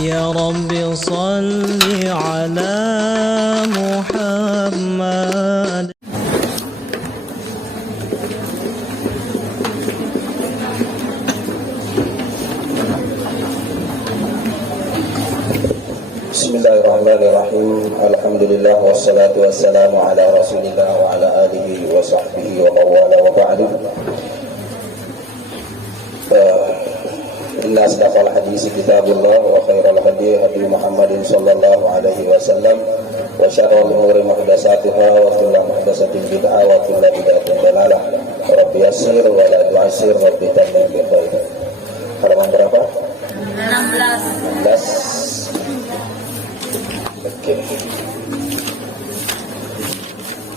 يا رب صل على محمد. Bismillahirrahmanirrahim. Alhamdulillah wassalatu wassalamu ala Rasulillah wa ala alihi wa sahbihi wa mawala wa ba'du. Inna asdaqal hadisi kitabullah wa khairal hadi hadi Muhammadin sallallahu alaihi wasallam wa syarrul umuri muhdatsatuha wa kullu muhdatsatin bid'ah wa kullu bid'atin dalalah. Rabbi yassir wa la tu'assir, rabbi tammim bi khair. Halaman berapa? 16.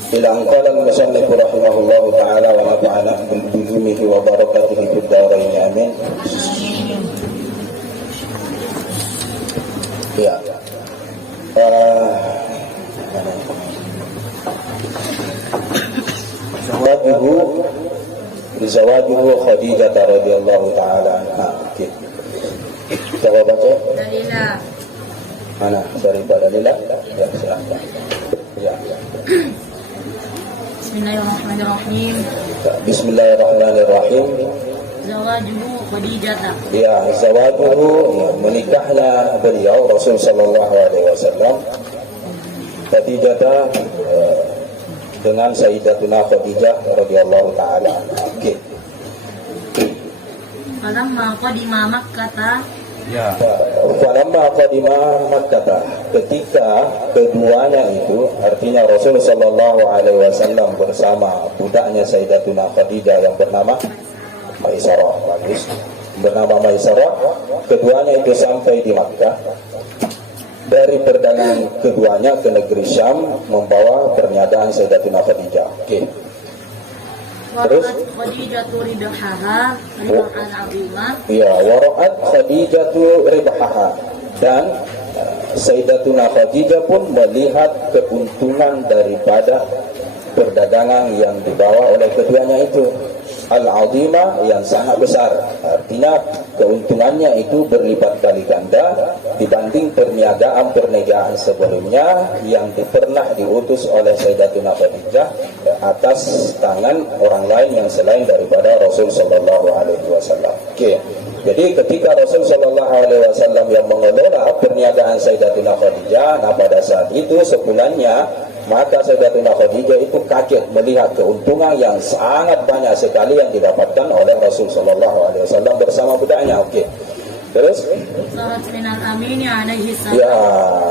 Bilang qala al-musannif rahimahullahu ta'ala wa nafa'ana bi-ilmihi wa barakatihi fid dharain amin. Ya. Zawajuhu Khadijah radhiyallahu ta'ala anha. Oke. Coba baca. Dalilah. Mana? Sorry, Pak Dalilah. Ya, silakan. Ya. Bismillahirrahmanirrahim. Bismillahirrahmanirrahim. Zawajuhu Khadijah. Ya, zawajuhu, ya, menikahlah beliau Rasul sallallahu alaihi wasallam Khadijah dengan Sayyidatuna Khadijah radhiyallahu taala. Oke. Falamma qadima Makkah. Ya. Falamma qadima Makkah, ketika keduanya itu, artinya Rasul sallallahu alaihi wasallam bersama budaknya Sayyidatuna Khadijah yang bernama Maisarah, bagus, bernama Maisarah, keduanya itu sampai di Makkah. Dari perdagangan keduanya ke negeri Syam membawa pernyataan Sayyidatuna Khadijah. Oke. Terus Khadijatu ridahaha ridahan azimah. Ya, wara'at Khadijatu ridahaha, dan Sayyidatuna Khadijah pun melihat keuntungan daripada perdagangan yang dibawa oleh keduanya itu, al-azimah, yang sangat besar. Artinya keuntungannya itu berlipat kali ganda dibanding perniagaan sebelumnya yang pernah diutus oleh Sayyidatuna Khadijah atas tangan orang lain yang selain daripada Rasul sallallahu alaihi wasallam. Oke. Jadi ketika Rasul sallallahu alaihi wasallam yang mengelola perniagaan Sayyidatuna Khadijah, nah pada saat itu sebulannya, maka Sayyidatuna Khadijah itu kaget melihat keuntungan yang sangat banyak sekali yang didapatkan oleh Rasul sallallahu alaihi wasallam bersama budaknya. Oke. Terus ya,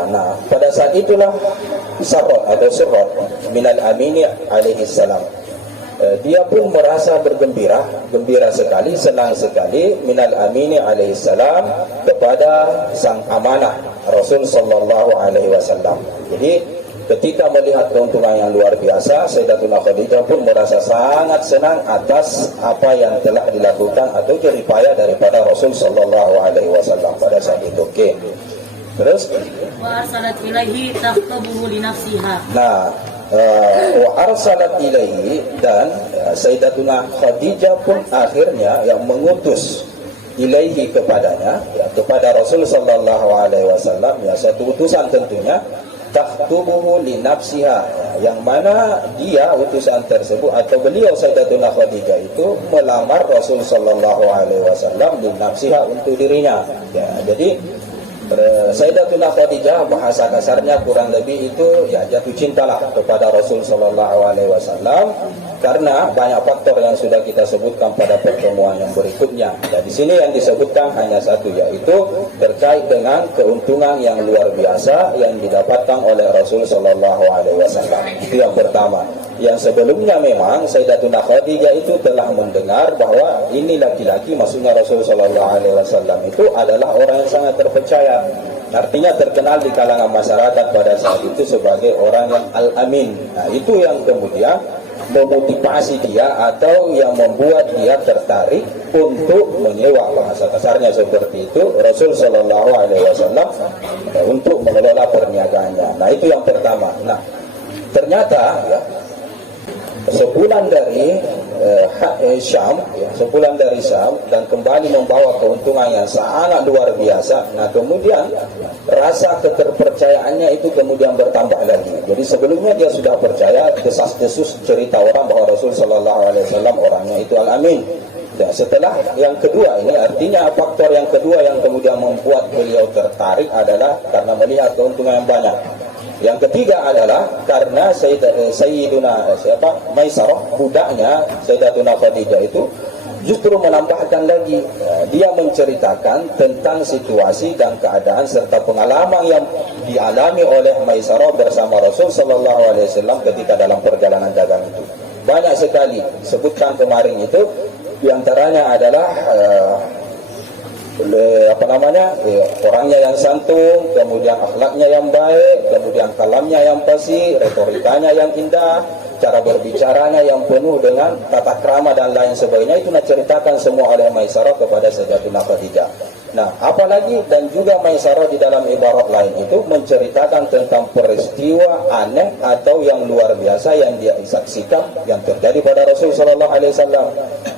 nah pada saat itulah sahabat atau surat minal amini alaihi salam, dia pun merasa gembira sekali, senang sekali, minal amini alaihi salam, kepada sang amanah Rasul sallallahu alaihi wasallam. Jadi ketika melihat keuntungan yang luar biasa, Sayyidatuna Khadijah pun merasa sangat senang atas apa yang telah dilakukan atau jeripaya daripada Rasul sallallahu alaihi wasallam pada saat itu. Oke. Terus Wa arsalat ilaihi takhtabuhu li nafsiha. Nah, wa arsalat ilaihi, dan Sayyidatuna Khadijah pun akhirnya yang mengutus ilaihi kepadanya, ya, kepada Rasul sallallahu alaihi wasallam, ya, satu utusan tentunya, takhtubuhu li nafsiha, yang mana dia, utusan tersebut atau beliau Sayyidatuna Khadijah itu melamar Rasul sallallahu alaihi wasallam li nafsiha, untuk dirinya. Ya, jadi Sayyidatuna Khadijah bahasa kasarnya kurang lebih itu ya jatuh cintalah kepada Rasul sallallahu alaihi wasallam, karena banyak faktor yang sudah kita sebutkan pada pertemuan yang berikutnya. Dan di sini yang disebutkan hanya satu, yaitu terkait dengan keuntungan yang luar biasa yang didapatkan oleh Rasul sallallahu alaihi wasallam. Itu yang pertama. Yang sebelumnya memang Sayyidatuna Khadijah itu telah mendengar bahwa ini laki-laki, maksudnya Rasul sallallahu alaihi wasallam itu adalah orang yang sangat terpercaya. Artinya terkenal di kalangan masyarakat pada saat itu sebagai orang yang al-amin. Nah, itu yang kemudian memotivasi dia atau yang membuat dia tertarik untuk menyewa, bahasa kasarnya seperti itu, Rasul sallallahu alaihi wasallam untuk mengelola perniagaannya. Nah, itu yang pertama. Nah, ternyata ya, sepulang dari Syam, ya, sepulang dari Syam dan kembali membawa keuntungan yang sangat luar biasa. Nah kemudian rasa keterpercayaannya itu kemudian bertambah lagi. Jadi sebelumnya dia sudah percaya, desas-desus cerita orang bahwa Rasul Sallallahu Alaihi Wasallam orangnya itu Al-Amin. Dan setelah yang kedua ini, artinya faktor yang kedua yang kemudian membuat beliau tertarik adalah karena melihat keuntungan yang banyak. Yang ketiga adalah karena Sayyiduna Maisarah, budaknya Sayyidatuna Khadijah itu justru menambahkan lagi, dia menceritakan tentang situasi dan keadaan serta pengalaman yang dialami oleh Maisarah bersama Rasul Sallallahu Alaihi Wasallam ketika dalam perjalanan dagang itu. Banyak sekali sebutkan kemarin itu, diantaranya adalah orangnya yang santun, kemudian akhlaknya yang baik, kemudian kalamnya yang fasih, retorikanya yang indah, cara berbicaranya yang penuh dengan tata krama dan lain sebagainya. Itu diceritakan semua oleh Maisarah kepada Sayyidatuna Khadijah. Nah, apalagi dan juga Maisarah di dalam ibarat lain itu menceritakan tentang peristiwa aneh atau yang luar biasa yang dia saksikan yang terjadi pada Rasul Sallallahu Alaihi Wasallam.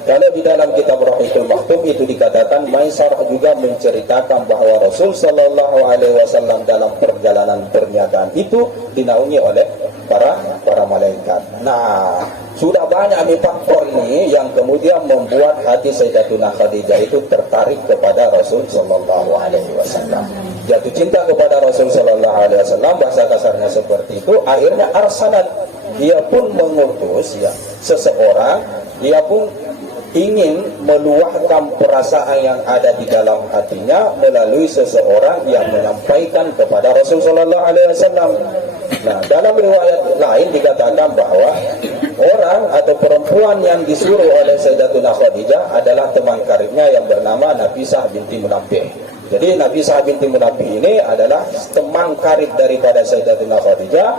Kalau di dalam kitab Rahiqul Maktum itu dikatakan Maisarah juga menceritakan bahwa Rasul Sallallahu Alaihi Wasallam dalam perjalanan perniagaan itu dinaungi oleh para malaikat. Nah, sudah banyak nih faktor ini yang kemudian membuat hati Sayyidatuna Khadijah itu tertarik kepada Rasul Sallallahu Alaihi Wasallam. Jatuh cinta kepada Rasul Sallallahu Alaihi Wasallam, bahasa kasarnya seperti itu. Akhirnya arsalat, dia pun mengutus ya seseorang, dia pun ingin meluahkan perasaan yang ada di dalam hatinya melalui seseorang yang menyampaikan kepada Rasul Sallallahu Alaihi Wasallam. Nah, dalam riwayat lain dikatakan bahwa orang atau perempuan yang disuruh oleh Sayyidatuna Khadijah adalah teman karibnya yang bernama Nafisah binti Munabbih. Jadi Nafisah binti Munabbih ini adalah teman karib daripada Sayyidatuna Khadijah.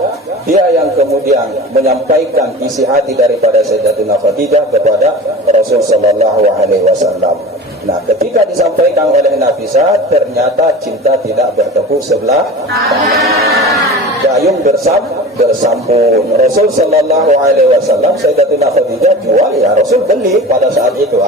Dia yang kemudian menyampaikan isi hati daripada Sayyidatuna Khadijah kepada Rasul Sallallahu Alaihi Wasallam. Nah, ketika disampaikan oleh Nafisah, ternyata cinta tidak bertepuk sebelah tangan. Gayung bersambung. Rasul Sallallahu Alaihi Wasallam, Sayyidatuna Khadijah jual, ya Rasul beli pada saat itu.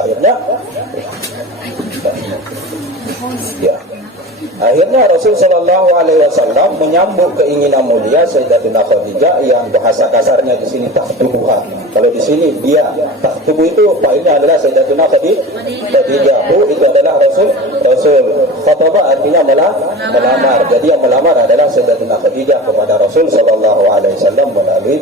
Akhirnya Rasul Sallallahu Alaihi Wasallam menyambut keinginan mulia Sayyidatuna Khadijah yang bahasa kasarnya di sini tahtubuha. Kalau di sini dia tahtubu itu failnya adalah Sayyidatuna Khadijah. Itu adalah Rasul khataba artinya melamar. Jadi yang melamar adalah Sayyidatuna Khadijah kepada Rasul Sallallahu Alaihi Wasallam melalui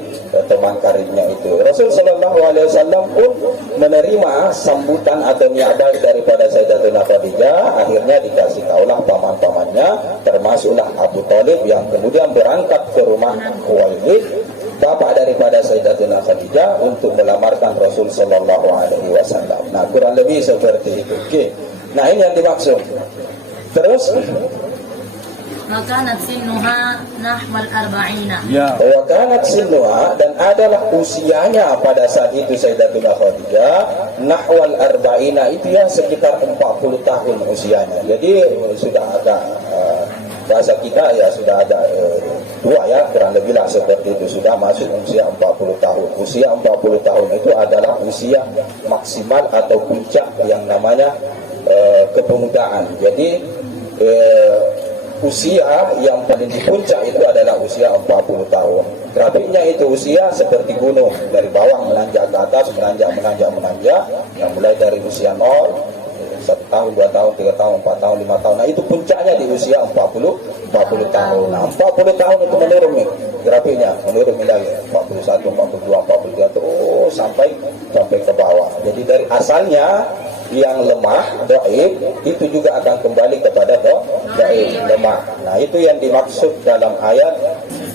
teman karibnya itu. Rasul Sallallahu Alaihi Wasallam pun menerima sambutan atau niat baik daripada Sayyidatuna Khadijah. Akhirnya dikasih taulah paman-pamannya, termasuklah Abu Thalib yang kemudian berangkat ke rumah Khuwailid, bapak daripada Sayyidatuna Khadijah, untuk melamarkan Rasul Sallallahu Alaihi Wasallam. Nah, kurang lebih seperti itu. Okey. Nah, ini yang dimaksud. Terus Makanat sinnuha nahwal arba'ina. Ya. Wakanat sinnuha, dan adalah usianya pada saat itu Sayyidatuna Khadijah nahwal arba'ina, itu ya sekitar 40 tahun usianya. Jadi sudah ada bahasa kita ya sudah ada dua ya, kurang lebih lah seperti itu, sudah masuk usia 40 tahun. Usia 40 tahun itu adalah usia maksimal atau puncak yang namanya kepemudaan. Jadi usia yang paling di puncak itu adalah usia 40 tahun. Grafiknya itu usia seperti gunung, dari bawah menanjak ke atas, menanjak, yang mulai dari usia 0, 1 tahun, 2 tahun, 3 tahun, 4 tahun, 5 tahun. Nah, itu puncaknya di usia 40 tahun. Nah, 40 tahun itu menurun nih, grafiknya menurun lagi 41, 42, 43 terus sampai ke bawah. Jadi dari asalnya yang lemah, dhaif, itu juga akan kembali kepada dhaif, lemah. Nah, itu yang dimaksud dalam ayat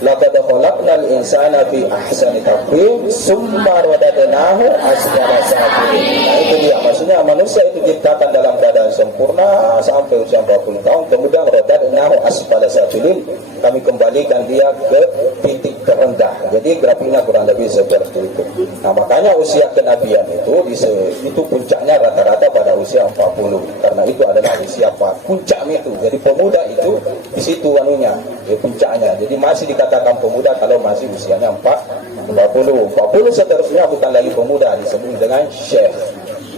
laqad khalaqnal insana fi ahsani taqwim summa radadnahu asfala safilin. Nah, itu dia maksudnya, manusia itu diciptakan dalam keadaan sempurna sampai usia 40 tahun, kemudian radadnahu asfala safilin, kami kembalikan dia ke titik terendah. Jadi grafiknya kurang lebih seperti itu. Nah, makanya usia kenabian itu puncaknya rata-rata pada usia usia 40, karena itu adalah usia puncaknya itu. Jadi pemuda itu di situ anunya, puncaknya. Jadi masih dikatakan pemuda kalau masih usianya 40 seterusnya bukan lagi pemuda, disebut dengan syekh.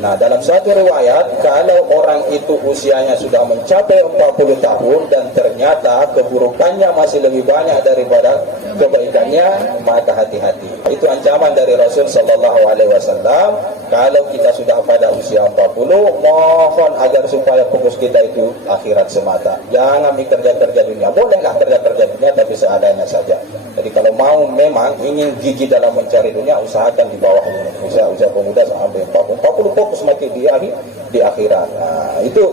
Nah, dalam satu riwayat, kalau orang itu usianya sudah mencapai 40 tahun dan ternyata keburukannya masih lebih banyak daripada kebaikannya, maka hati-hati. Itu ancaman dari Rasul sallallahu alaihi wasallam. Kalau kita sudah pada usia 40, mohon agar supaya fokus kita itu akhirat semata. Jangan kerja-kerja dunia. Bolehlah kerja-kerja dunia, tapi seadanya saja. Jadi kalau mau memang ingin gigi dalam mencari dunia, usahakan di bawah ini. Usia pemuda sampai 40 fokus makin di akhirat. Nah, itu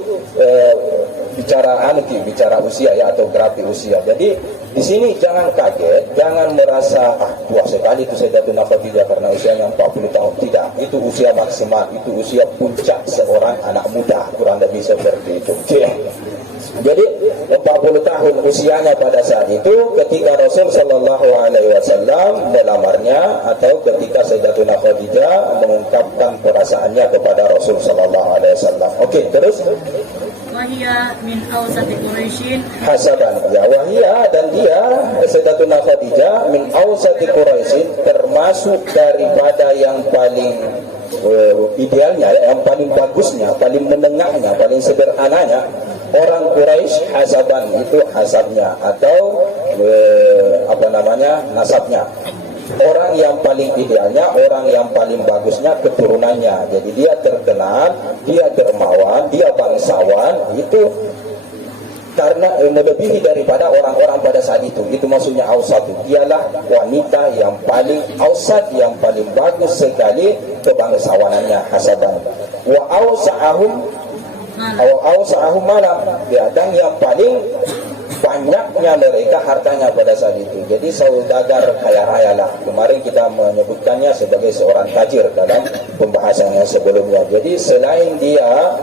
bicara usia ya, atau grafik usia. Jadi di sini jangan kaget, jangan merasa tua sekali itu Sayyidatuna Khadijah karena usianya 40 tahun. Tidak, itu usia maksimal, itu usia puncak seorang anak muda, kurang lebih seperti itu. Jadi 40 tahun usianya pada saat itu ketika Rasul sallallahu alaihi wasallam melamarnya, atau ketika Sayyidatuna Khadijah mengungkapkan perasaannya kepada Rasul sallallahu alaihi wasallam. Oke, terus Wahia min awsati Quraisyin hasaban. Ya, wahia, dan dia Sayyidatuna Khadijah min awsati Quraisyin, termasuk daripada yang paling idealnya, yang paling bagusnya, paling menengahnya, paling sederhananya orang Quraisy. Hasaban itu hasabnya, atau nasabnya. Orang yang paling idealnya, orang yang paling bagusnya keturunannya. Jadi dia terkenal, dia dermawan, dia bangsawan, itu karena melebihi daripada orang-orang pada saat itu. Itu maksudnya awsat. Dialah wanita yang paling awsat, yang paling bagus sekali kebangsawanannya, hasaban. Wa awsa'ahum malam, ya, dan yang paling banyaknya mereka hartanya pada saat itu. Jadi saudagar kaya raya lah. Kemarin kita menyebutkannya sebagai seorang tajir dalam pembahasan yang sebelumnya. Jadi selain dia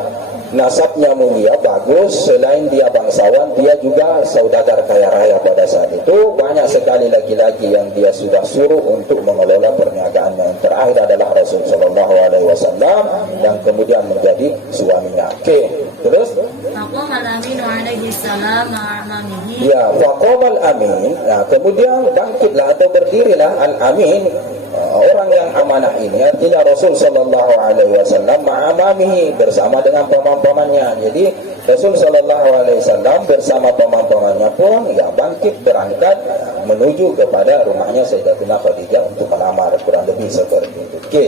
nasabnya mulia, bagus, selain dia bangsawan, dia juga saudagar kaya raya pada saat itu. Banyak sekali laki-laki yang dia sudah suruh untuk mengelola perniagaannya. Yang terakhir adalah Rasul sallallahu alaihi wasallam yang kemudian menjadi suaminya. Oke, terus Faqamal Amin alaihi salam ma'amamihi. ya, faqamal amin. Nah, kemudian bangkitlah atau berdirilah al-amin, orang yang amanah ini, artinya Rasul sallallahu alaihi wasallam ma'amamihi, bersama dengan paman-pamannya. Jadi Rasul sallallahu alaihi wasallam bersama paman-pamannya pun ya bangkit berangkat menuju kepada rumahnya Sayyidatuna Khadijah untuk melamar, kurang lebih seperti itu. Oke.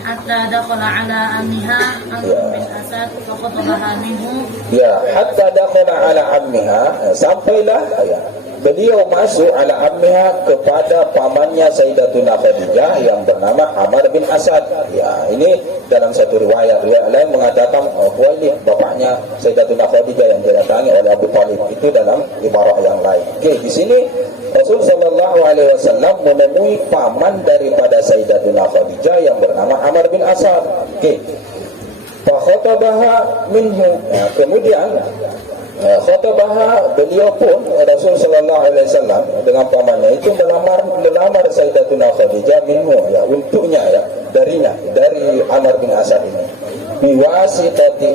Hatta dakhala ala ammiha Amr bin Asad fa khatabaha minhu. Ya, hatta dakhala ala ammiha, sampailah ya beliau masuk ala ammiha kepada pamannya Sayyidatuna Khadijah yang bernama Amr bin Asad. Ya, ini dalam satu riwayat lain mengatakan Khuwailid, bapaknya Sayyidatuna Khadijah yang didatangi oleh Abu Talib. Itu dalam ibarah yang lain. Oke, di sini Rasul sallallahu alaihi wasallam menemui paman daripada Sayyidatuna Khadijah yang bernama Amr bin Asad. Oke. Fa khatabaha minhu. Ya, kemudian khatabaha, beliau pun Rasul sallallahu alaihi wasallam dengan pamannya itu melamar Sayyidatuna Khadijah minhu, ya, untuknya, ya, darinya, dari Amr bin Asad ini. Biwasitati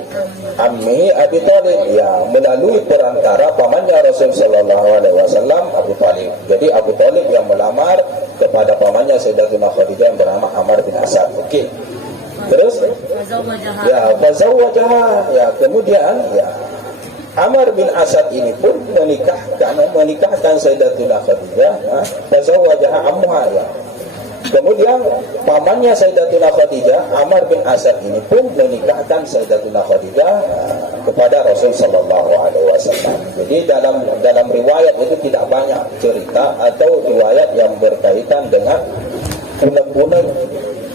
ammi Abi Talib, ya, melalui perantara pamannya Rasul sallallahu alaihi wasallam, Abu Talib. Jadi Abu Talib yang melamar kepada pamannya Sayyidatuna Khadijah yang bernama Amr bin Asad. Oke. Terus ya, fazawwajaha, ya, kemudian ya Amr bin Asad ini pun menikahkan Sayyidatuna Khadijah, fazawwajaha ammuha, ya. Kemudian pamannya Sayyidatuna Khadijah, Amr bin Asad ini pun menikahkan Sayyidatuna Khadijah kepada Rasul sallallahu alaihi wasallam. Jadi dalam riwayat itu tidak banyak cerita atau riwayat yang berkaitan dengan unek-unek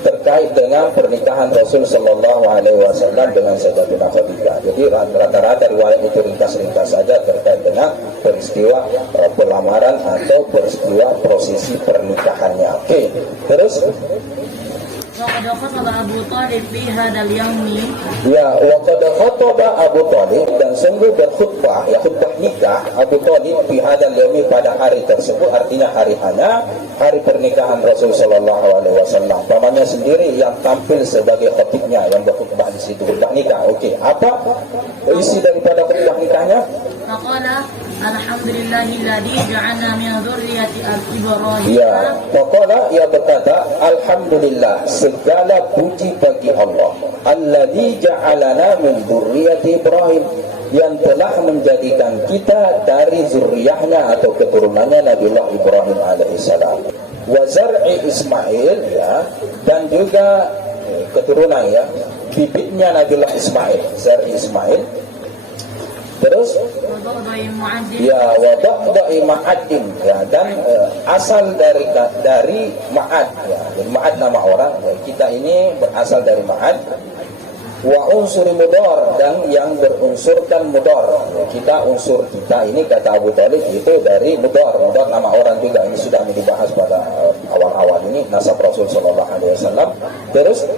terkait dengan pernikahan Rasul sallallahu alaihi wasallam dengan Sayyidatuna Khadijah. Jadi rata-rata riwayat itu ringkas-ringkas saja terkait dengan peristiwa pelamaran atau peristiwa prosesi pernikahannya. Oke, terus وقد خطب أبو طالب في هذا اليوم. Ya, wa qad khataba Abu Talib, dan sungguh berkhutbah, ya khutbah nikah Abu Talib fi hadzal yaumi, pada hari tersebut, artinya hari hanya hari pernikahan Rasul sallallahu alaihi wasallam. Pamannya sendiri yang tampil sebagai khatibnya yang berkhutbah di situ, khutbah nikah. Okey, apa isi daripada khutbah nikahnya? Faqala alhamdulillahilladzi ja'alna min dzurriyyati Ibrahim. Ya, faqala, ia berkata, alhamdulillah, segala puji bagi Allah, alladzi ja'alana min dzurriyyati Ibrahim, yang telah menjadikan kita dari zuriyahnya atau keturunannya Nabiullah Ibrahim alaihissalam. Wa zar'i Ismail, ya, dan juga keturunan, ya, bibitnya Nabiullah Ismail, zar'i Ismail. Terus ya, wa ba'da'i ma'adin, ya, dan asal dari Ma'ad, ya. Jadi Ma'ad nama orang, ya, kita ini berasal dari Ma'ad. Wa unsuri mudor, dan yang berunsurkan mudor, ya, kita unsur kita ini, kata Abu Talib, itu dari mudor. Mudor nama orang juga, ini sudah dibahas pada awal-awal ini nasab Rasul sallallahu alaihi wasallam. Terus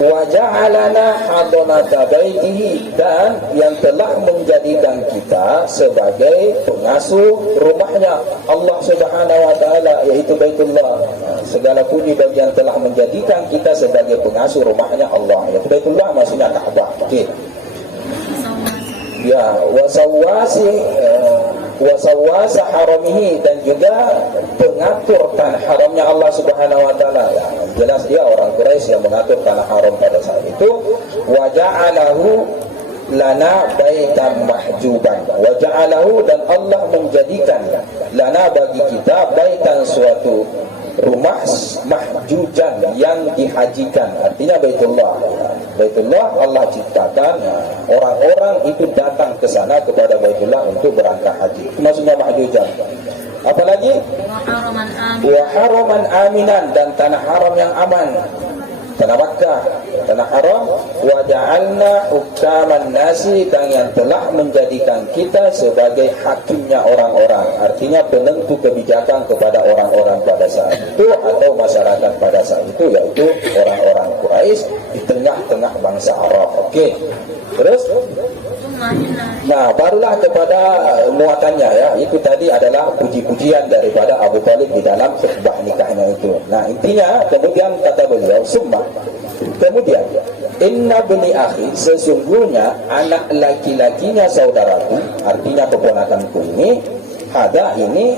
wa ja'alana hadonata baitihi, dan yang telah menjadikan kita sebagai pengasuh rumahnya Allah Subhanahu wa taala, yaitu Baitullah. Segala puji bagi yang telah menjadikan kita sebagai pengasuh rumahnya Allah, yaitu Baitullah, maksudnya Ka'bah. Okey. Ya, wasawasa haramihi, dan juga pengatur tanah haramnya Allah Subhanahu wa taala. Ya, jelas dia orang Quraisy yang mengatur tanah haram pada saat itu. Wa ja'alahu lana baitan mahjuban. Wa ja'alahu, dan Allah menjadikan lana bagi kita baitan, suatu rumah mahjujan, yang dihajikan, artinya Baitullah. Baitullah Allah ciptakan, orang-orang itu datang ke sana kepada Baitullah untuk berangkat haji. Itu maksudnya mahjujan. Apalagi wa haraman aminan, dan tanah haram yang aman, tanah Makkah, tanah haram. Wa ja'alna hukaman nasi, dan yang telah menjadikan kita sebagai hakimnya orang-orang, artinya penentu kebijakan kepada orang-orang pada saat itu atau masyarakat pada saat itu, yaitu orang-orang Quraisy di tengah-tengah bangsa Arab. Okey. Terus nah, barulah kepada muatannya, ya. Itu tadi adalah puji-pujian daripada Abu Talib di dalam khutbah nikahnya itu. Nah, intinya kemudian kata beliau, summa, kemudian, inna bni akhi, sesungguhnya anak laki-lakinya saudaraku, artinya keponakanku ini, hada ini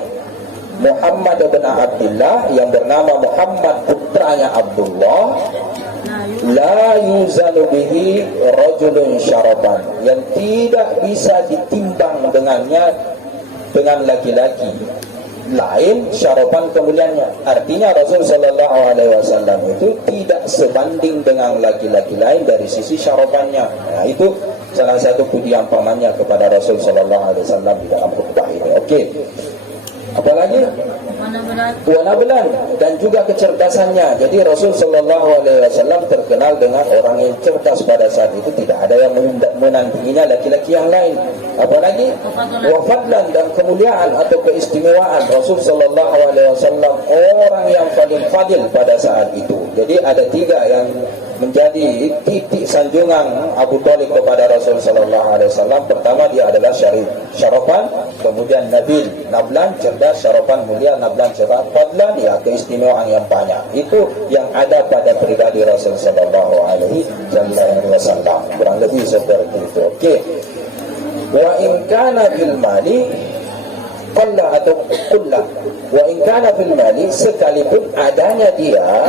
Muhammad bin Abdullah, yang bernama Muhammad putranya Abdullah, la yuzanu bihi rajulun syaraban, yang tidak bisa ditimbang dengannya dengan laki-laki lain syaraban kemuliaannya. Artinya Rasul sallallahu alaihi wasallam itu tidak sebanding dengan laki-laki lain dari sisi syarabannya. Nah, itu salah satu pujian pamannya kepada Rasul sallallahu alaihi wasallam di dalam khutbah ini. Okey. Apalagi wanabelan, dan juga kecerdasannya. Jadi Rasul sallallahu alaihi wasallam terkenal dengan orang yang cerdas pada saat itu, tidak ada yang menandinginya laki-laki yang lain. Apalagi wafadlan, dan kemuliaan atau keistimewaan Rasul sallallahu alaihi wasallam, orang yang paling fadil pada saat itu. Jadi ada tiga yang menjadi titik sanjungan Abu Talib kepada Rasul sallallahu alaihi wasallam. Pertama, dia adalah syarif, syarafan, kemudian nabil, nablan, cerdas, syarafan, mulia, nablan, cerdas, fadlan, ya, keistimewaan yang banyak. Itu yang ada pada pribadi Rasul sallallahu alaihi wasallam. Kurang lebih seperti itu. Okey. Wa in kana bil mali qalla atau kullah, wa in kana fil mali, sekalipun adanya dia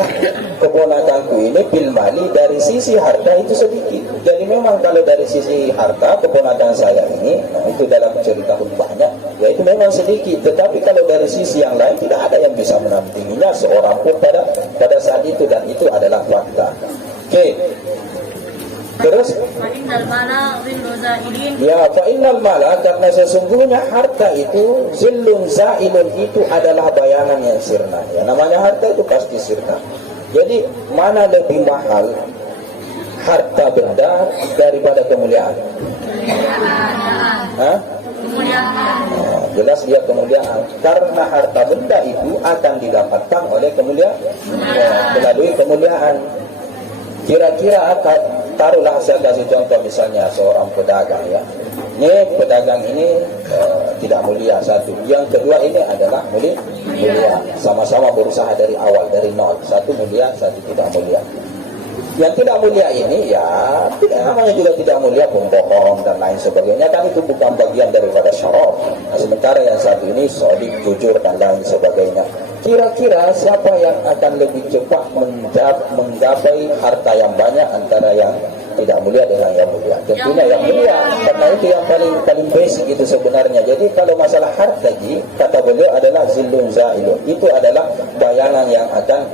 keponakanku ini bil mali, dari sisi harta itu sedikit. Jadi memang kalau dari sisi harta keponakan saya ini, nah, itu dalam cerita khutbahnya, ya itu memang sedikit. Tetapi kalau dari sisi yang lain, tidak ada yang bisa menandinginya seorang pun pada saat itu, dan itu adalah fakta. Okey. Terus ya, fa innal mala, karena sesungguhnya harta itu zillun zailun, itu adalah bayangan yang sirna. Ya, namanya harta itu pasti sirna. Jadi mana lebih mahal harta benda daripada kemuliaan? Kemuliaan. jelas dia kemuliaan. Karena harta benda itu akan didapatkan oleh kemuliaan, melalui kemuliaan. Kira-kira akan, taruhlah saya kasih contoh misalnya seorang pedagang ya. Ini pedagang ini tidak mulia satu. Yang kedua ini adalah mulia. Sama-sama berusaha dari awal, dari nol. Satu mulia, satu tidak mulia. Yang tidak mulia ini ya tidak, namanya juga tidak mulia, pembohong dan lain sebagainya, kan itu bukan bagian daripada syaraf. Nah, sementara yang satu ini sodik, jujur dan lain sebagainya. Kira-kira siapa yang akan lebih cepat menggapai harta yang banyak antara yang tidak mulia dengan yang mulia? Tentunya yang mulia, karena itu yang paling basic itu sebenarnya. Jadi kalau masalah harta kata beliau adalah zillun zailun, itu adalah bayangan yang akan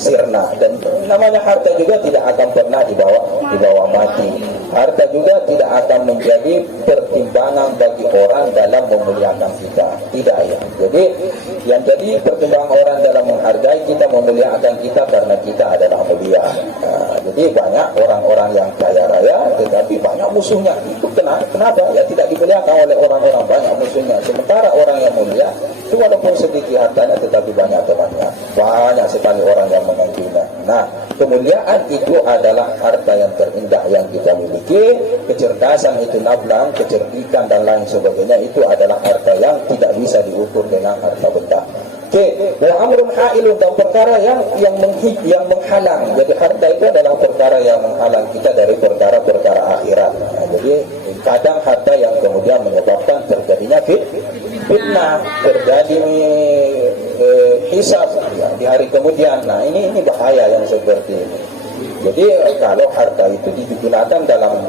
sirna, dan namanya harta juga tidak akan pernah dibawa mati. Harta juga tidak akan menjadi pertimbangan bagi orang dalam memuliakan kita, tidak ya. Jadi yang jadi pertimbangan orang dalam menghargai kita, memuliakan kita karena kita adalah mulia. Jadi banyak orang-orang yang kaya raya tetapi banyak musuhnya. Itu kenapa? Ya tidak dimuliakan oleh orang-orang, banyak musuhnya. Sementara orang yang mulia itu walaupun sedikit hartanya tetapi banyak temannya. Banyak sekali orang yang mengajuinya. Nah, kemuliaan itu adalah harta yang terindah yang kita miliki. Kecerdasan itu nablang, kecerdikan dan lain sebagainya itu adalah harta yang tidak bisa diukur dengan harta benda. Wa amrun hailun, dan perkara yang menghalang. Jadi harta itu adalah perkara yang menghalang kita dari perkara-perkara akhirat. Nah, jadi kadang harta yang kemudian menyebabkan terjadinya fitnah, terjadi hisab ya, di hari kemudian. Nah, ini bahaya yang seperti ini. Jadi kalau harta itu digunakan dalam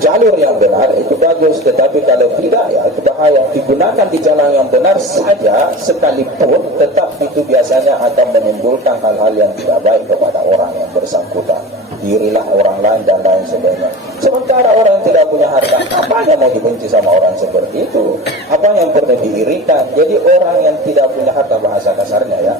jalur yang benar itu bagus, tetapi kalau tidak ya itu bahaya. Digunakan di jalan yang benar saja sekalipun tetap itu biasanya akan menimbulkan hal-hal yang tidak baik kepada orang yang bersangkutan, dirilah orang lain dan lain sebagainya. Sementara orang yang tidak punya harta, apanya mau dibenci sama orang seperti itu? Apa yang perlu diirikan? Jadi orang yang tidak punya harta, bahasa kasarnya ya,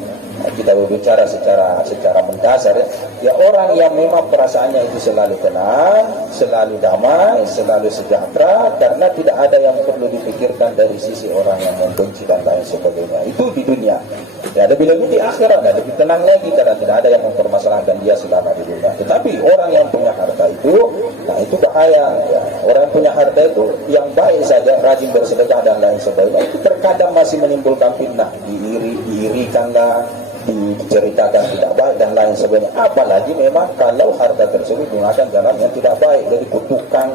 kita berbicara secara mendasar ya, orang yang memang perasaannya itu selalu tenang, selalu damai, selalu sejahtera, karena tidak ada yang perlu dipikirkan dari sisi orang yang membenci dan lain sebagainya. Itu di dunia. Ya, lebih-lebih di akhirat, lebih tenang lagi karena tidak ada yang mempermasalahkan dia selama di dunia. Tetapi orang yang punya harta itu, nah itu bahaya. Ya. Orang yang punya harta itu yang baik saja, rajin bersedekah dan lain sebagainya, itu terkadang masih menimbulkan fitnah, diirikanlah, diceritakan tidak baik dan lain sebagainya. Apalagi memang kalau harta tersebut menggunakan jalan yang tidak baik, jadi kutukan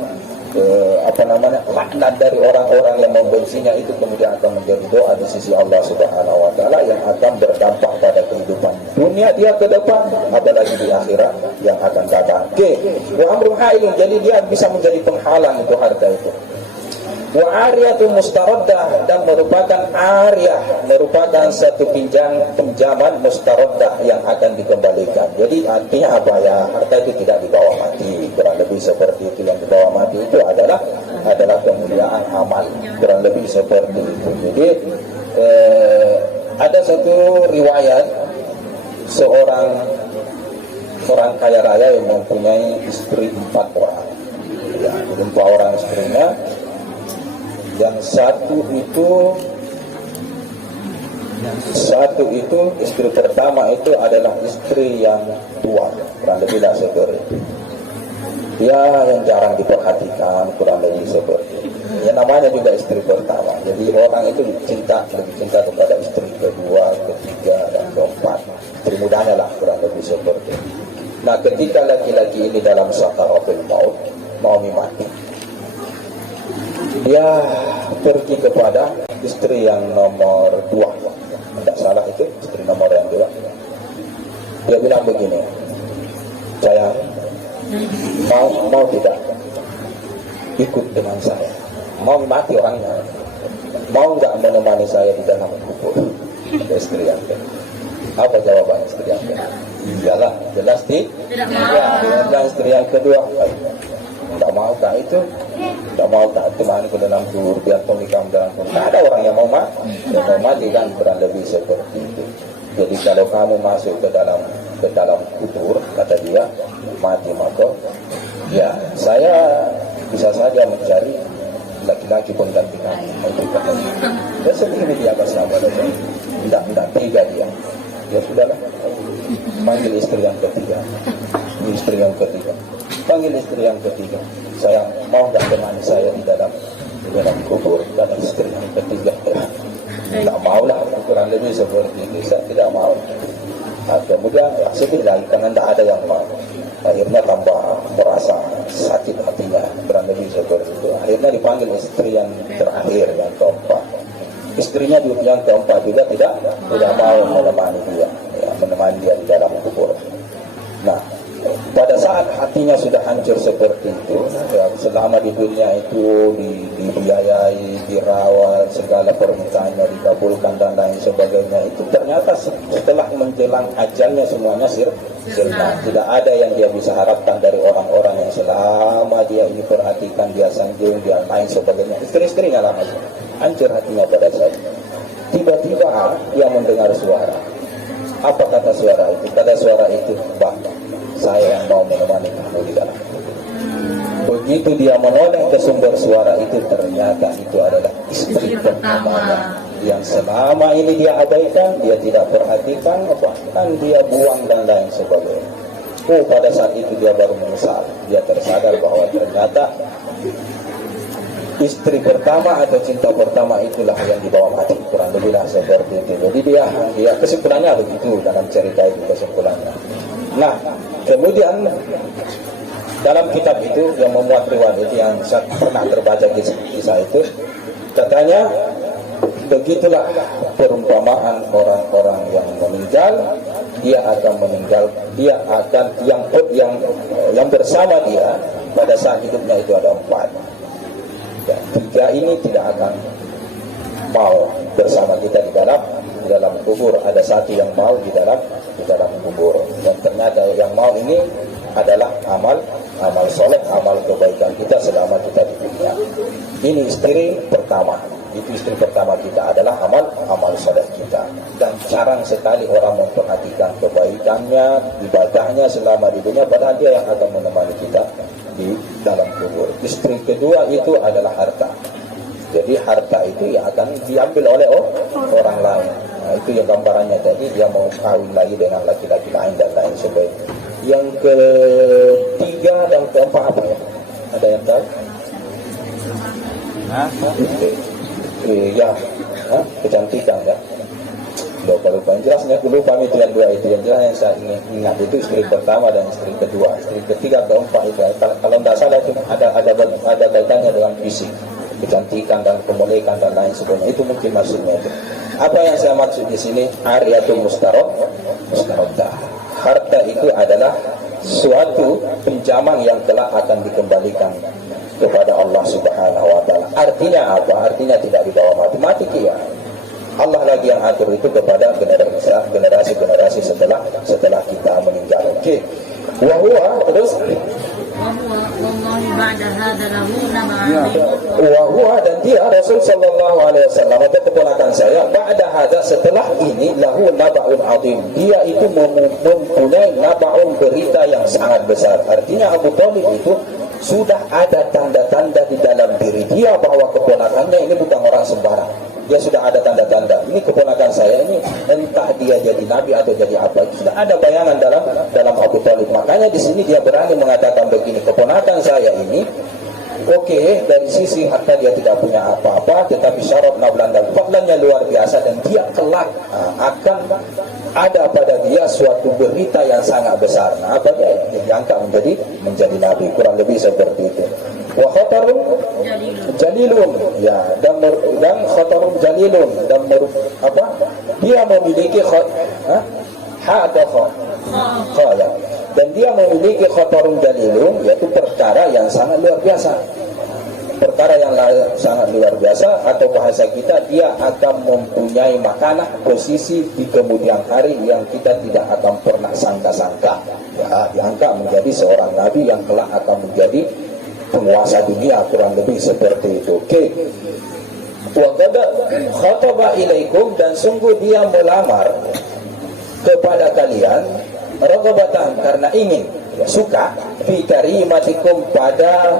laknat dari orang-orang yang membencinya itu kemudian akan menjadi doa di sisi Allah Subhanahu wa taala yang akan berdampak pada kehidupan dunia dia ke depan, apalagi di akhirat yang akan datang. Wa amrun hailun, jadi dia bisa menjadi penghalang itu harta itu. Wa ariyatu mustaraddah, dan merupakan ariyah, merupakan satu pinjaman mustaraddah yang akan dikembalikan. Jadi artinya apa ya? Harta itu tidak dibawa mati, kurang lebih seperti itu. Yang dibawa mati itu adalah kemuliaan amal, kurang lebih seperti itu. Jadi ada satu riwayat seorang kaya raya yang mempunyai istri 4 orang. Ya, 4 orang istrinya. Yang satu itu istri pertama itu adalah istri yang tua, kurang lebih lah seperti itu. Dia yang jarang diperhatikan, kurang lebih seperti itu. Ya namanya juga istri pertama. Jadi orang itu lebih cinta kepada istri kedua, ketiga dan keempat. Istri mudanya lah, kurang lebih seperti itu. Nah, ketika laki-laki ini dalam sakaratul maut, mau mati, dia pergi kepada istri yang nomor 2, tidak salah itu istri nomor yang 2. Dia bilang begini, sayang, mau tidak ikut dengan saya? Mau mati orangnya, mau nggak menemani saya di dalam kubur? Istri yang kedua. Apa jawaban istri yang kedua? Iyalah, jelas tidak mau. Istri yang kedua, tidak mau tak itu? Tidak mau tak temani ke dalam kubur, biar pemikam dalam kubur. Tak ada orang yang mau mati kan, kurang lebih seperti itu. Jadi kalau kamu masuk ke dalam kubur, kata dia, mati maka ya saya bisa saja mencari laki-laki pengganti kami. Dan sendiri dia bersama dengan tidak tiga dia. Ya sudahlah, panggil istri yang ketiga. Istri yang ketiga, panggil istri yang ketiga. Saya mau nggak temani saya di dalam kubur. Dan istri yang ketiga, tidak mau lah, kurang lebih seperti itu. Saya tidak mau. Kemudian sedih lagi karena tidak ada yang mau. Akhirnya tambah merasa sakit hatinya, kurang lebih seperti itu. Akhirnya dipanggil istri yang terakhir, yang keempat. Istrinya yang keempat juga tidak mau menemani dia, ya, menemani dia di dalam kubur. Nah, pada saat hatinya sudah hancur seperti itu, ya, selama di dunia itu dibiayai, dirawat, segala permintaannya dikabulkan dan lain sebagainya, itu ternyata setelah menjelang ajalnya semuanya sirna. Tidak ada yang dia bisa harapkan dari orang-orang yang selama dia ini perhatikan, dia sanjung, dia lain sebagainya. Istri-istrinya lah masih hancur hatinya pada saat itu. Tiba-tiba dia mendengar suara. Apa kata suara itu? Kata suara itu, "Bapak, saya yang mau menemani kamu di dalam." Begitu dia menoleh ke sumber suara itu, ternyata itu adalah istri pertamanya yang selama ini dia abaikan, dia tidak perhatikan, bahkan dia buang dan lain sebagainya. Pada saat itu dia baru menyesal. Dia tersadar bahwa ternyata istri pertama atau cinta pertama itulah yang dibawa mati, kurang lebihlah seperti itu. Jadi dia kesimpulannya begitu dalam cerita itu, kesimpulannya. Nah, kemudian dalam kitab itu yang memuat riwayat itu, yang saya pernah terbaca kisah itu, katanya begitulah perumpamaan orang-orang yang meninggal. Dia akan meninggal, dia akan yang bersama dia pada saat hidupnya itu ada 4. Ya, 3 ini tidak akan mau bersama kita di dalam kubur. Ada 1 yang mau di dalam kubur. Dan ternyata yang mau ini adalah amal soleh, amal kebaikan kita selama kita di dunia. Ini istri pertama. Itu istri pertama kita adalah amal soleh kita. Dan jarang sekali orang memperhatikan kebaikannya, ibadahnya selama di dunia, padahal dia yang akan menemani kita di dalam kubur. Istri kedua itu adalah harta. Jadi harta itu yang akan diambil oleh orang lain. Nah, itu yang gambarannya tadi, dia mau kawin lagi dengan laki-laki lain dan lain sebagainya. Yang ketiga dan keempat apa ya? Ada yang tahu? Ya, kecantikan ya. Lupa. Yang jelasnya aku lupa itu yang 2 itu. Yang jelas yang saya ingat itu istri pertama dan istri kedua. Istri ketiga, keempat itu. Kalau tidak salah itu ada kaitannya dengan fisik, kecantikan dan kemuliaan dan lain sebagainya. Itu mungkin maksudnya itu. Apa yang saya maksud di sini? Ariyatul mustarodah. Harta itu adalah suatu pinjaman yang kelak akan dikembalikan kepada Allah Subhanahu wa taala. Artinya apa? Artinya tidak dibawa matematik ya. Allah lagi yang atur itu kepada generasi setelah kita meninggal. Oke. Wahwa terus wahwa dan dia Rasul sallallahu alaihi wasallam atau keponakan saya, ba'da hadza, setelah ini, lahu naba'un azim. Dia itu mempunyai naba'un, berita yang sangat besar. Artinya Abu Thalib itu sudah ada tanda-tanda di dalam diri dia bahwa keponakannya ini bukan orang sembarang. Dia sudah ada tanda-tanda. Ini keponakan saya ini, entah dia jadi nabi atau jadi apa. Sudah ada bayangan dalam Abu Thalib. Makanya di sini dia berani mengatakan begini, keponakan saya ini, dari sisi harta dia tidak punya apa-apa, tetapi syarat nablan dan fadlannya luar biasa, dan dia kelak akan ada pada dia suatu berita yang sangat besar. Nah, apa dia diangkat menjadi nabi, kurang lebih seperti itu. Wa khatarun jalilun, ya, dan khatarun jalilun, dan dia memiliki dan dia memiliki khatarun jalilun, yaitu perkara yang sangat luar biasa. Perkara yang sangat luar biasa, atau bahasa kita, dia akan mempunyai makanah, posisi di kemudian hari yang kita tidak akan pernah sangka-sangka. Ya, diangkat menjadi seorang nabi yang kelak akan menjadi penguasa dunia, kurang lebih seperti itu. Oke. Wa qad khataba ilaikum, dan sungguh dia melamar kepada kalian, raghabatan, karena ingin, suka, fi karimatikum, pada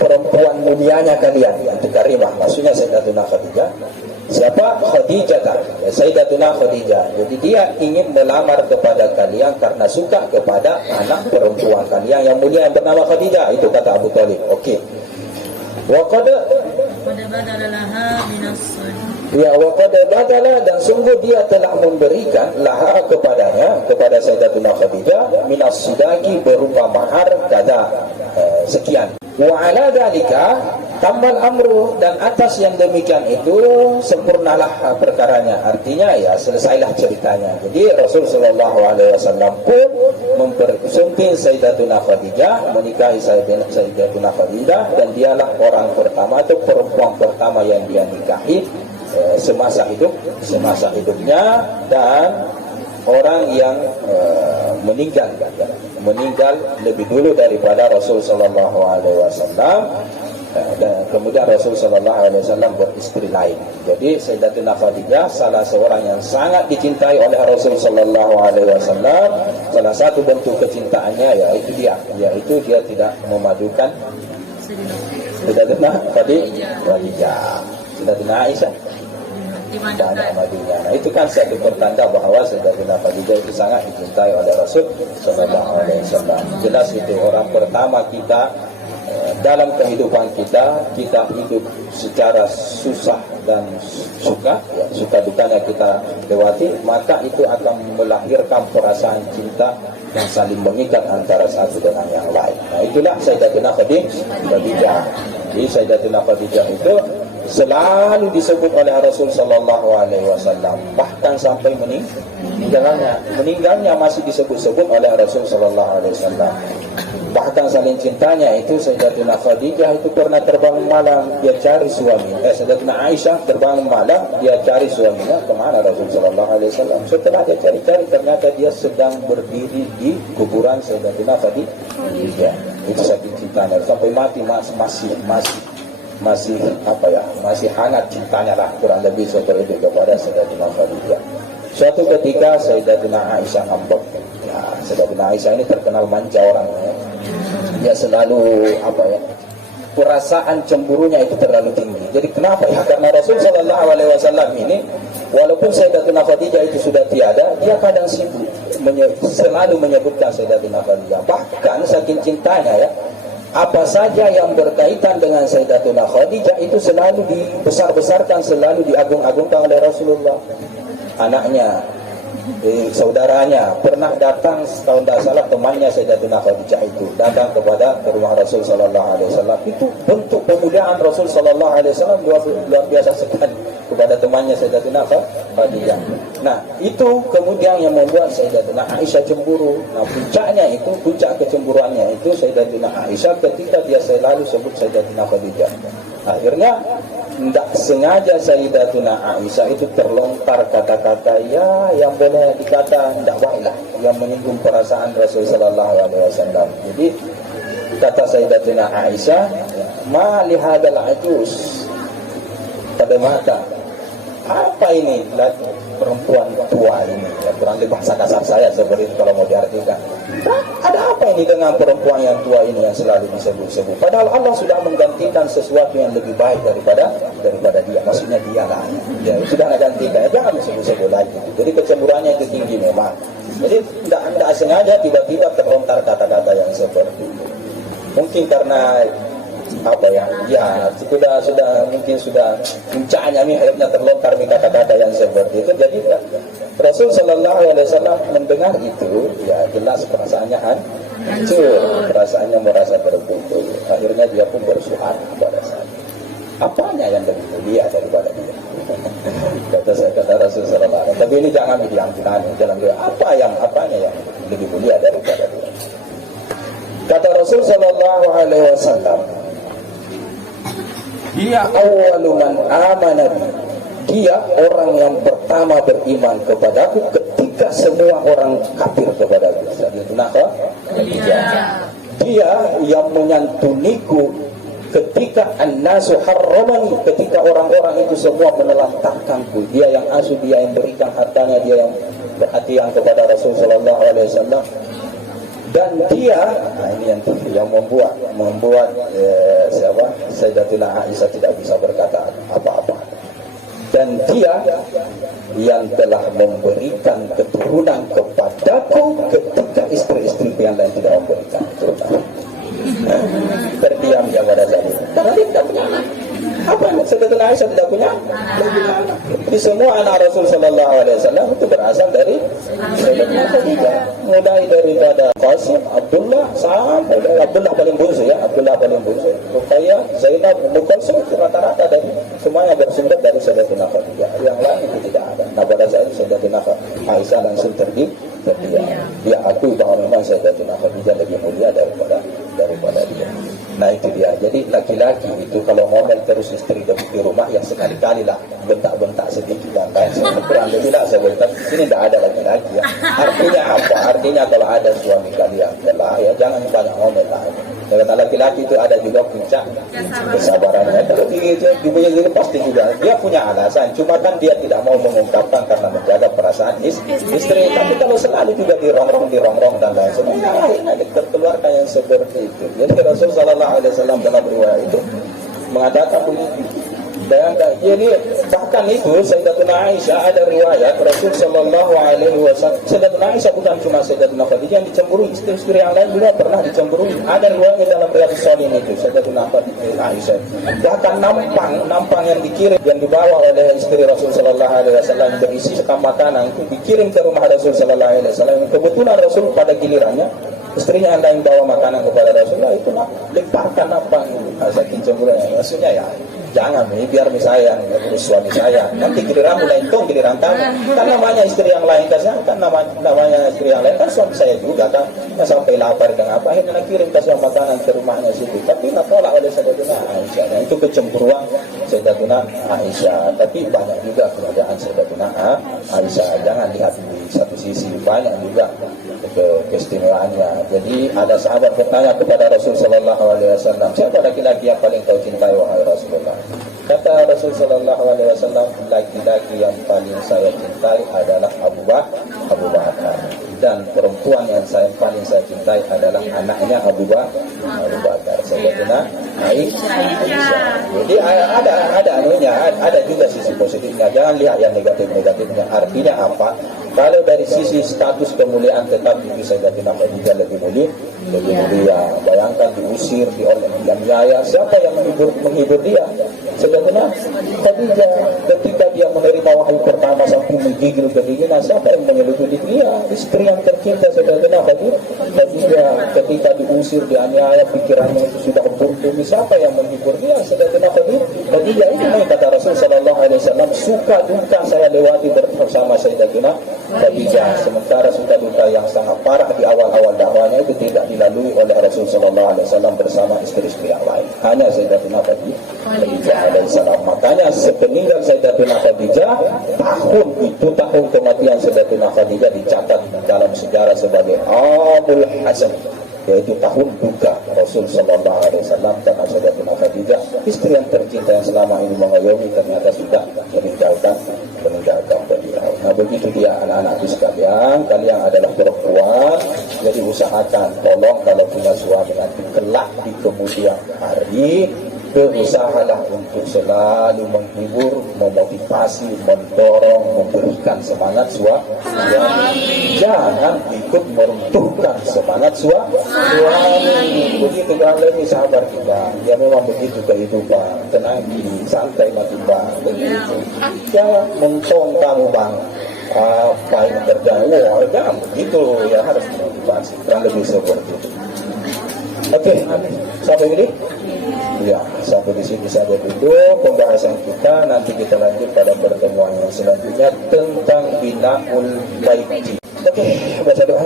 perempuan mulianya kalian, itu Karimah, maksudnya Sayyidatuna Khadijah. Siapa? Khadijah, Sayyidatuna Khadijah. Jadi dia ingin melamar kepada kalian karena suka kepada anak perempuan kalian yang mulia yang bernama Khadijah. Itu kata Abu Talib. Okey. Wa qad badala laha minas sadaqah. Ya, wa qad badala, dan sungguh dia telah memberikan laha kepadanya, kepada Sayyidatuna Khadijah, minas sidaqi, berupa mahar kada sekian. Wa ala dalika tamal amru, dan atas yang demikian itu sempurnalah perkaranya. Artinya ya selesailah ceritanya. Jadi Rasul sallallahu alaihi wasallam pun mempersunting Sayyidatuna Khadijah, menikahi Sayyidatuna Khadijah, dan dialah orang pertama atau perempuan pertama yang dia nikahi semasa hidupnya, dan orang yang meninggal lebih dulu daripada Rasul sallallahu alaihi wasallam. Dan kemudian Rasul sallallahu alaihi wasallam beristri lain. Jadi Sayyidatuna Khadijah salah seorang yang sangat dicintai oleh Rasul sallallahu alaihi wasallam. Salah satu bentuk kecintaannya yaitu dia tidak memadukan Sayyidatuna Khadijah, Sayyidatuna Aisyah tidak memadunya. Nah, itu kan satu pertanda bahawa Sayyidatuna Khadijah itu sangat dicintai oleh Rasul sallallahu alaihi wasallam. Jelas itu orang pertama kita dalam kehidupan kita hidup secara susah dan suka dukanya kita lewati, maka itu akan melahirkan perasaan cinta yang saling mengikat antara satu dengan yang lain. Nah, itulah Sayyidatuna Khadijah. Jadi Sayyidatuna Khadijah itu selalu disebut oleh Rasul sallallahu alaihi wasallam, bahkan sampai meninggalnya masih disebut-sebut oleh Rasul sallallahu alaihi wasallam. Bahkan saling cintanya itu Sayyidatuna Khadijah itu pernah terbang malam dia cari suami. Sayyidatuna Aisyah terbang malam dia cari suaminya kemana Rasul sallallahu alaihi wasallam. Setelah dia cari-cari ternyata dia sedang berdiri di kuburan Sayyidatuna Khadijah. Itu saking cintanya sampai mati masih hangat cintanya lah, kurang lebih seperti itu kepada Sayyidatuna Khadijah. Suatu ketika Sayyidatuna Aisyah ngambek. Ya, Sayyidatuna Aisyah ini terkenal manja orangnya. Dia selalu perasaan cemburunya itu terlalu tinggi. Jadi kenapa ya? Karena Rasul sallallahu alaihi wasallam ini walaupun Sayyidatuna Khadijah itu sudah tiada, dia kadang sibuk selalu menyebutkan Sayyidatuna Khadijah. Bahkan saking cintanya ya, apa saja yang berkaitan dengan Sayyidatuna Khadijah itu selalu dibesar-besarkan, selalu diagung-agungkan oleh Rasulullah. Anaknya, saudaranya pernah datang, tahun tak salah temannya Sayyidatuna Khadijah itu datang ke rumah Rasul sallallahu alaihi wasallam. Itu bentuk pemuliaan Rasul sallallahu alaihi wasallam luar biasa sekali kepada temannya Sayyidatuna Khadijah. Nah, itu kemudian yang membuat Sayyidatuna Aisyah cemburu. Nah, puncak kecemburuannya itu Sayyidatuna Aisyah ketika dia selalu sebut Sayyidatuna Khadijah. Akhirnya tidak sengaja Sayyidatuna Aisyah itu terlontar kata-kata yang boleh dikata tidak baiklah, yang menyinggung perasaan Rasul sallallahu alaihi wasallam. Jadi kata Sayyidatuna Aisyah, ma li hadzal ajuz, pada mata apa ini perempuan tua ini, ya, kurang lebih bahasa kasar saya seperti itu kalau mau diartikan. Ada apa ini dengan perempuan yang tua ini yang selalu disebut-sebut, padahal Allah sudah menggantikan sesuatu yang lebih baik daripada dia, maksudnya dia lah ya, sudah gantikan, jangan disebut-sebut lagi. Jadi kecemburuannya itu tinggi memang. Jadi tidak sengaja tiba-tiba terlontar kata-kata yang seperti itu. Mungkin karena sudah puncaknya akhirnya terlontar kata-kata yang seperti itu. Jadi Rasul sallallahu alaihi wasallam mendengar itu, ya jelas perasaannya hancur, perasaannya merasa berkumpul. Akhirnya dia pun bersuara kepada saya, apanya yang lebih mulia daripada dia? kata Rasul sallallahu alaihi wasallam. Tapi ini jangan diambil, jangan apanya yang lebih mulia daripada dia? Kata Rasul sallallahu alaihi wasallam, dia awwalu man amana bi, dia orang yang pertama beriman kepadaku ketika semua orang kafir kepadaku. Dia yang menyantuniku ketika an-nasu harramani, ketika orang-orang itu semua menelantarkanku. Dia yang asuh, dia yang berikan hartanya, dia yang perhatian kepada Rasul sallallahu alaihi wasallam. Dan dia, ini yang membuat apa? Sayyidatina Aisyah tidak bisa berkata apa-apa. Dan dia yang telah memberikan keturunan kepadaku ketika istri-istri yang lain tidak memberikan keturunan. Terdiam dia pada saat itu. Karena dia tidak punya anak. Apa yang Sayyidatina Aisyah tidak punya? Jadi semua anak Rasul Sallallahu Alaihi Wasallam itu berasal dari Sayyidatina Khadijah. Mulai daripada Qasim, Abdullah, sampai Abdullah paling bungsu ya, Abdullah paling bungsu. Ruqayyah, Zainab, Ummu Kulsum itu rata-rata dari semuanya bersumber dari Sayyidatina Khadijah. Yang lain itu tidak ada. Nah pada saat itu Sayyidatina Aisyah langsung terdiam. Dia akui bahwa memang Sayyidatina Khadijah lebih mulia daripada dia. Nah itu dia. Jadi laki-laki itu kalau ngomel terus istri di rumah ya sekali-kali lah bentak-bentak sedikit lah kan. Kurang lebih lah saya berkata ini tidak ada laki-laki ya. Artinya apa? Artinya kalau ada suami kalian telah ya jangan banyak ngomel lah. Karena laki-laki itu ada juga puncak kesabarannya. Kalau dipunya diri pasti juga dia punya alasan. Cuma kan dia tidak mau mengungkapkan karena menjaga perasaan istri. Tapi kalau selalu juga dirongrong dan lain sebagainya, terkeluarkan yang seperti itu. Jadi Rasul Sallallahu Alaihi Wasallam dalam riwayat itu mengatakan begitu. Dan jadi bahkan itu Sayyidatina Aisyah ada riwayat Rasul Sallallahu Alaihi Wasallam. Sayyidatina Aisyah bukan cuma Sayyidatina Khadijah yang dicemburui, istri-istri yang lain juga pernah dicemburui. Ada riwayat dalam Riyadhus Shalihin itu Sayyidatina Aisyah. Bahkan nampang yang dikirim yang dibawa oleh istri Rasul Sallallahu Alaihi Wasallam yang berisi sekam makanan itu dikirim ke rumah Rasul Sallallahu Alaihi Wasallam. Kebetulan Rasul pada gilirannya istrinya yang lain bawa makanan kepada Rasulullah itu lemparkan nampang ini. Saking cemburunya maksudnya ya jangan ini biar sayang suami saya nanti giliran mulai untung giliran tahu kan namanya istri yang lain kan namanya istri yang lain kan suami saya juga kan sampai lapar dengan apa akhirnya kirim kasih makanan ke rumahnya situ tapi tolak oleh Sayyidatina Aisyah. Nah, itu kecemburuan Sayyidatina Aisyah. Tapi banyak juga keadaan Sayyidatina Aisyah. Jangan lihat di satu sisi, banyak juga keistimewaannya. Jadi ada sahabat bertanya kepada Rasul Sallallahu Alaihi Wasallam, siapa laki-laki yang paling kau cintai wahai Rasulullah? Kata Rasul Sallallahu Alaihi Wasallam, laki-laki yang paling saya cintai adalah Abu Bakar, dan perempuan yang paling saya cintai adalah anaknya Abu Bakar, Sayyidatina Aisyah. Jadi ada juga sisi positifnya. Jangan lihat yang negatifnya. Artinya apa? Kalau dari sisi status kemuliaan tetap Sayyidatina Khadijah lebih mulia. Bayangkan diusir, dianiaya. Siapa yang menghibur dia? Sayyidatina Khadijah. Ketika dia menerima wahyu pertama sampai menggigil kedinginan, siapa yang menyelidiki dia? Istri yang tercinta Sayyidatina Khadijah. Ketika diusir, dianiaya, pikirannya itu sudah buntu. Siapa yang menghibur dia? Sayyidatina Khadijah. Ini kata Rasul Sallallahu Alaihi Wasallam, suka duka saya lewati bersama Sayyidatina Khadijah. Sementara suka duka yang sangat parah di awal-awal dakwahnya itu tidak dilalui oleh Rasul Sallallahu Alaihi Wasallam bersama istri-istri yang lain. Hanya Sayyidatina Khadijah alaihissalam. Makanya sepeninggal Sayyidatina Khadijah, tahun kematian Sayyidatina Khadijah dicatat dalam sejarah sebagai Amul Hazan, yaitu tahun duka Rasul Sallallahu Alaihi Wasallam, karena Sayyidatina Khadijah, istri yang tercinta yang selama ini mengayomi, ternyata sudah meninggalkan beliau. Nah begitu dia anak-anakku sekalian, kalian adalah perempuan, jadi usahakan tolong kalau punya suami nanti kelak di kemudian hari, berusahalah untuk selalu menghibur, memotivasi, mendorong, memberikan semangat suami. Jangan ikut meruntuhkan semangat suami. Begitu kalau ini sahabat kita, dia memang begitu kehidupan. Tenang, santai mati bang. Begitu. Jangan mentong kamu bang. Apa yang terjadi? Wah, jangan begitu. Ya harus motivasi. Kurang lebih seperti itu. Oke, sampai ini. Ya, sampai di sini saja dulu pembahasan kita. Nanti kita lanjut pada pertemuan yang selanjutnya tentang binaul baiti. Oke, baca doa.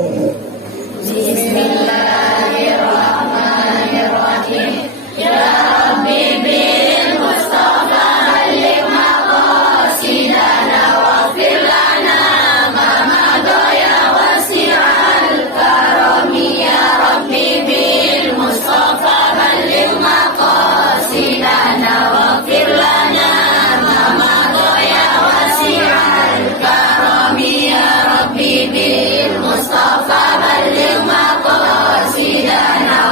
Bismillahirrahmanirrahim. Ya Rabbi bil Mustafa balik maqasidana waghfir lana ma madaya wasi'al karami. Ya Rabbi bil Mustafa balik maqasidana waghfir lana ma madaya wasi'al karami. Ya Rabbi bil Mustafa balik maqasidana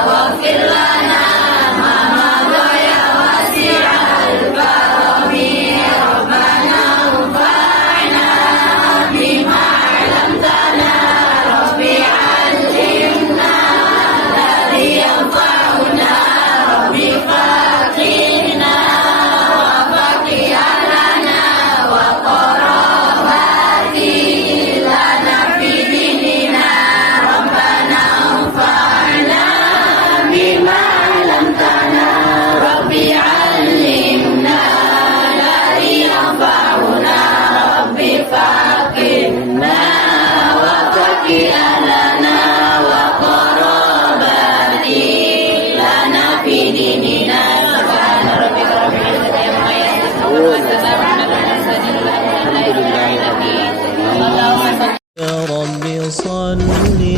ديننا سبحان ربك رب العزة عما يصفون وسلام على المرسلين والحمد لله رب العالمين اللهم صل يا رب صل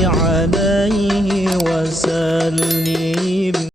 عليه وسلم